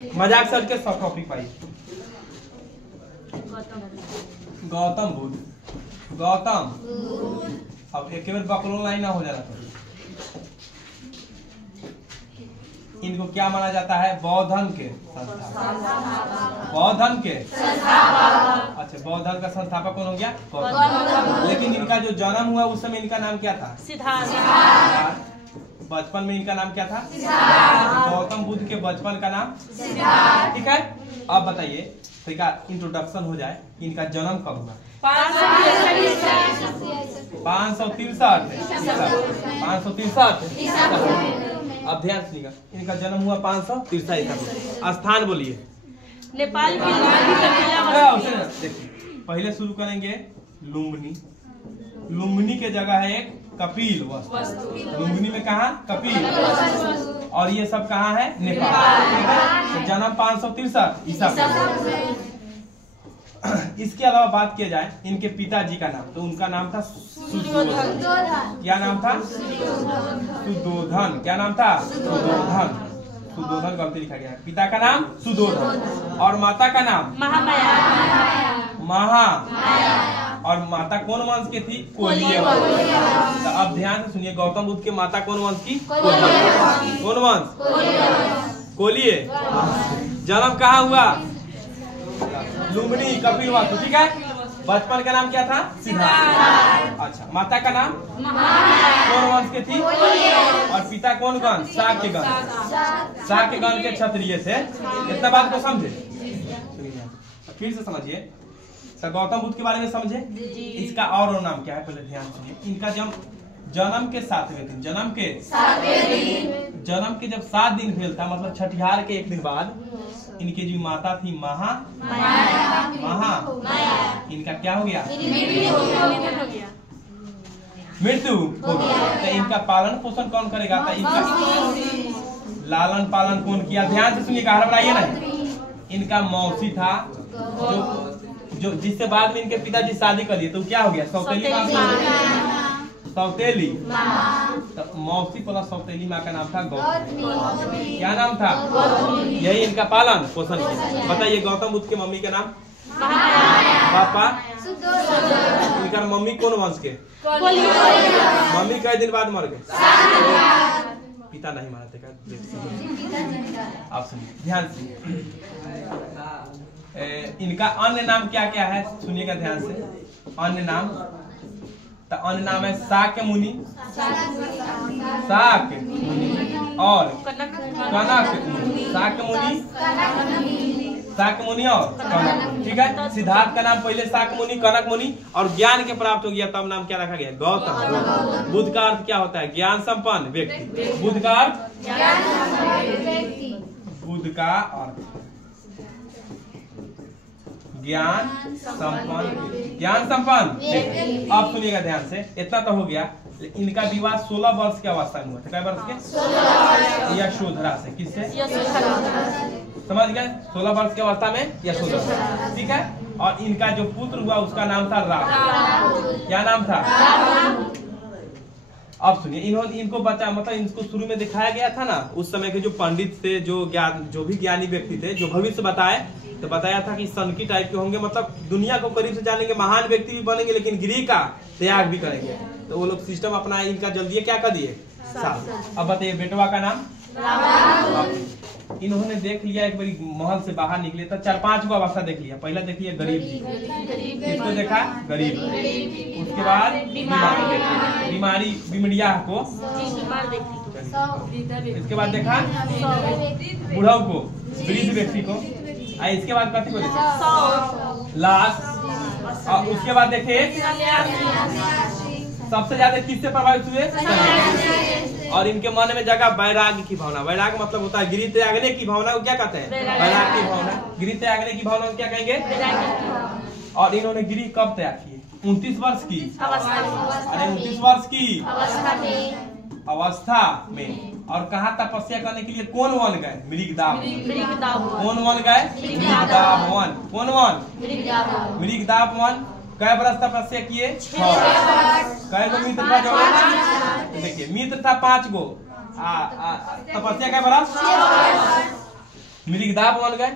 मजाक सर के सब टॉपिक भाई। गौतम बुद्ध। गौतम अब एक बार बकलोन लाइन ना हो जाना तो इनको क्या माना जाता है? बौद्ध धर्म के संस्थापक। बौद्ध धर्म के अच्छा, बौद्ध धर्म का संस्थापक कौन हो गया? गौतम। लेकिन इनका जो जन्म हुआ उस समय इनका नाम क्या था? सिद्धार्थ। बचपन में इनका नाम क्या था? गौतम बुद्ध के बचपन का नाम सिद्धार्थ। ठीक है, अब बताइए तो इनका इंट्रोडक्शन हो जाए। इनका जन्म कब हुआ? 563। अब ध्यान सुनिएगा, इनका जन्म हुआ 563। स्थान बोलिए। नेपाल की देखिए, पहले शुरू करेंगे लुम्बिनी। लुम्बिनी के जगह है एक कपिल वस्तु। लुम्बिनी में कहा? कपिल। और ये सब कहाँ है? नेपाल। तो जन्म 563 ईसा पूर्व। इसके अलावा बात किया जाए इनके पिताजी का नाम, तो उनका नाम था सुदोधन। क्या नाम था? सुदोधन। क्या नाम था? सुदोधन। सुदोधन गलती लिखा गया है। पिता का नाम सुदोधन और माता का नाम महा। और माता कौन वंश की थी? कोलीय वंश। तो अब ध्यान से सुनिए, गौतम बुद्ध के माता कौन वंश की? कौन वंश? कोलीय। जन्म कहाँ हुआ? लुम्बिनी, कपिल वस्तु। ठीक है, बचपन का नाम क्या था? सिद्धार्थ। अच्छा, माता का नाम कौन वंश की थी? और पिता कौन वंश? शाक्य वंश। शाक्य वंश के क्षत्रिय से। इतना बात को समझे? फिर से समझिए। तो गौतम बुद्ध के बारे में समझे। इसका और नाम क्या है पहले ध्यान सुनिए। इनका जन्म के 7वें दिन, जन्म के जब 7 दिन भेल था, मतलब छठिहार के एक दिन बाद, इनकी जो माता थी महा, इनका क्या हो गया? मृत्यु हो गया। तो इनका पालन पोषण कौन करेगा? तो इनका लालन पालन कौन किया? ध्यान से सुनिएगा, हड़बड़ाइए नहीं। इनका मौसी था जो जिससे बाद में इनके पिताजी शादी कर लिए, तो क्या हो गया? सौतेली माँ। सौतेली। तो मौसी प्लस सौतेली माँ का नाम था गौतमी। क्या नाम था? यही इनका पालन पोषण किया। बताइए गौतम बुद्ध के मम्मी का नाम? पापा। इनका मम्मी कौन वंश के? मम्मी कई दिन बाद मर गए, पिता नहीं मानते का। आप सुनिए ध्यान से, इनका अन्य नाम क्या क्या है सुनिएगा ध्यान से। अन्य नाम, तो अन्य नाम है शाक्य मुनि, शाक्य मुनि और कनक मुनि। शाक्य मुनि, शाक्य मुनि और कनक मुनि। ठीक है, सिद्धार्थ का नाम पहले शाक्य मुनि, कनक मुनि, और ज्ञान के प्राप्त हो गया तब नाम क्या रखा गया? गौतम। बुद्ध का अर्थ क्या होता है? ज्ञान संपन्न व्यक्ति। बुद्ध का अर्थ, बुद्ध का अर्थ ज्ञान संपन्न, ज्ञान संपन्न। अब सुनिएगा ध्यान से, इतना तो हो गया। इनका विवाह 16 वर्ष के अवस्था में हुआ था। क्या वर्ष के? यशोधरा से। किससे? समझ गए? 16 वर्ष की अवस्था में यशोधरा। ठीक है, और इनका जो पुत्र हुआ उसका नाम था राम। क्या नाम था? अब सुनिए, इनको बचा, मतलब इनको शुरू में दिखाया गया था ना, उस समय के जो पंडित थे, जो भी ज्ञानी व्यक्ति थे, जो भविष्य बताए, तो बताया था कि सनकी टाइप के होंगे, मतलब दुनिया को करीब से जानेंगे, महान व्यक्ति भी बनेंगे, लेकिन गृह का त्याग भी करेंगे। तो वो लोग सिस्टम अपना इनका जल्दी क्या कर दिए? साफ। अब बताइए बेटवा का नाम? इन्होंने देख लिया, एक बारी महल से बाहर निकले तो 4-5 गो अवस्था देख लिया। पहला देखिए गरीब जी, किसको देखा? गरीब। उसके बाद बीमारी, बिमड़िया को। इसके बाद देखा बुढ़ाऊ को, वृद्ध व्यक्ति को। इसके बाद कथी को देखा? लाश। और उसके बाद देखे सबसे ज्यादा किससे प्रभावित हुए? और इनके मन में जगह वैराग्य की भावना। वैराग्य मतलब होता है गिरी त्यागने की भावना को क्या कहते हैं? वैराग्य की भावना। गिरी त्यागने की भावना को क्या कहेंगे? और इन्होंने गिरी कब त्याग की? 29 वर्ष की अरे 29 वर्ष की अवस्था में। और कहा तपस्या करने के लिए कौन वन गए? मृगदाव। कौन वन गए? मृगदाव वन। कौन वन? मृगदाव वन। कै वर्ष तपस्या किए? 6। कै गो मित्र था? जो देखिए मित्र था 5 गो। तपस्या कै वर्ष? मृगदाप बन गए।